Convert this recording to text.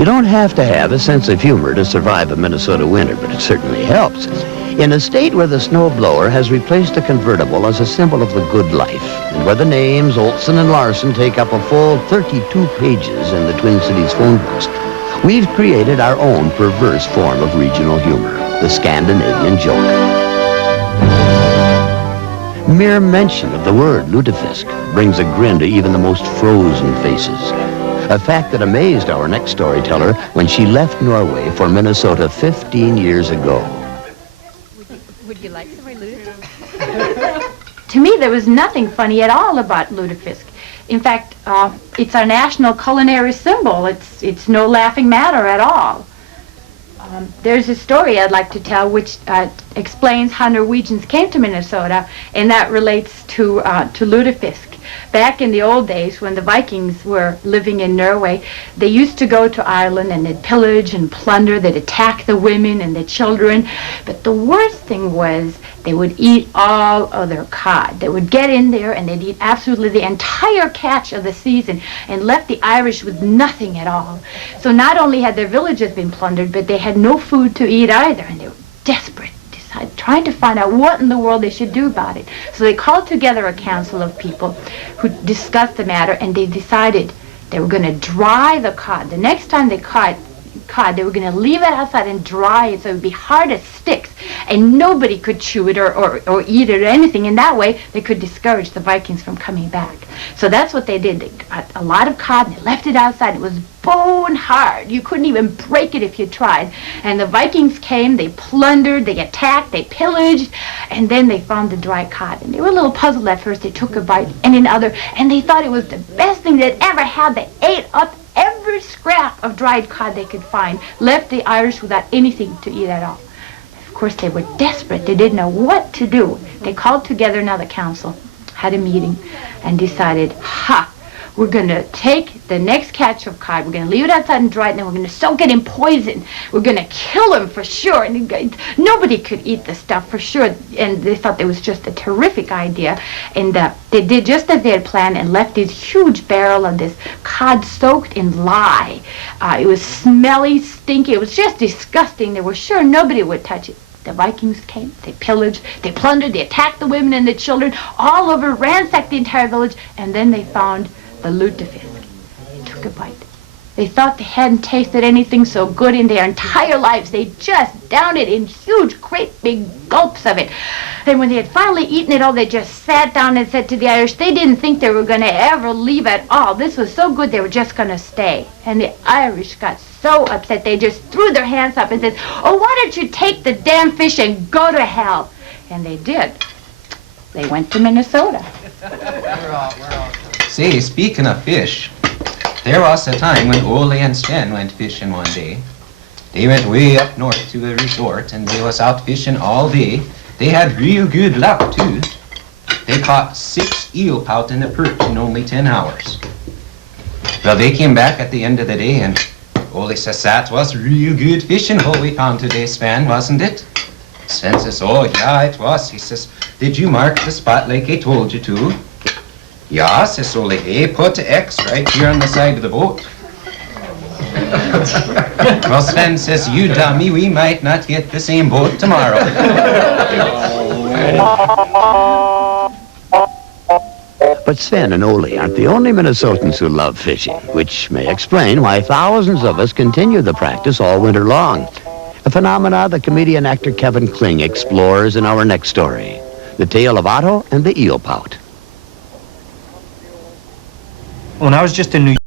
You don't have to have a sense of humor to survive a Minnesota winter, but it certainly helps. In a state where the snowblower has replaced the convertible as a symbol of the good life, and where the names Olson and Larson take up a full 32 pages in the Twin Cities phone books, we've created our own perverse form of regional humor, the Scandinavian joke. Mere mention of the word Lutefisk brings a grin to even the most frozen faces. A fact that amazed our next storyteller when she left Norway for Minnesota 15 years ago. Would you like some Lutefisk? To me, there was nothing funny at all about Lutefisk. In fact, it's our national culinary symbol. It's no laughing matter at all. There's a story I'd like to tell which explains how Norwegians came to Minnesota, and that relates to Lutefisk. Back in the old days, when the Vikings were living in Norway, they used to go to Ireland and they'd pillage and plunder, they'd attack the women and the children. But the worst thing was they would eat all of their cod. They would get in there and they'd eat absolutely the entire catch of the season and left the Irish with nothing at all. So not only had their villages been plundered, but they had no food to eat either, and they were desperate, trying to find out what in the world they should do about it. So they called together a council of people who discussed the matter, and they decided they were going to dry the cod. The next time they caught cod, they were going to leave it outside and dry it so it would be hard as sticks, and nobody could chew it or eat it or anything. In that way, they could discourage the Vikings from coming back. So that's what they did. They got a lot of cod and they left it outside. It was bone hard. You couldn't even break it if you tried. And the Vikings came, they plundered, they attacked, they pillaged, and then they found the dry cod. And they were a little puzzled at first. They took a bite and another, and they thought it was the best thing they'd ever had. They ate up every scrap of dried cod they could find, left the Irish without anything to eat at all. Of course, they were desperate. They didn't know what to do. They called together another council, had a meeting, and decided, we're going to take the next catch of cod, we're going to leave it outside and dry it, and then we're going to soak it in poison. We're going to kill him for sure. And nobody could eat the stuff for sure. And they thought it was just a terrific idea. And they did just as they had planned and left this huge barrel of this cod soaked in lye. It was smelly, stinky. It was just disgusting. They were sure nobody would touch it. The Vikings came, they pillaged, they plundered, they attacked the women and the children all over, ransacked the entire village, and then they found the Lutefisk. They took a bite. They thought they hadn't tasted anything so good in their entire lives. They just downed it in huge, great big gulps of it. And when they had finally eaten it all, they just sat down and said to the Irish, they didn't think they were going to ever leave at all. This was so good they were just going to stay. And the Irish got so upset they just threw their hands up and said, oh, why don't you take the damn fish and go to hell? And they did. They went to Minnesota. Say, speaking of fish, there was a time when Ole and Sven went fishing one day. They went way up north to a resort and they was out fishing all day. They had real good luck too. They caught 6 eel pout in the perch in only 10 hours. Well, they came back at the end of the day and Ole says, that was real good fishing hole we found today, Sven, wasn't it? Sven says, oh yeah, it was. He says, did you mark the spot like I told you to? Yeah, says Ole, hey, put the X right here on the side of the boat. Well, Sven says, you dummy, we might not get the same boat tomorrow. But Sven and Ole aren't the only Minnesotans who love fishing, which may explain why thousands of us continue the practice all winter long. A phenomena the comedian actor Kevin Kling explores in our next story, the tale of Otto and the eel pout. When I was just in New York,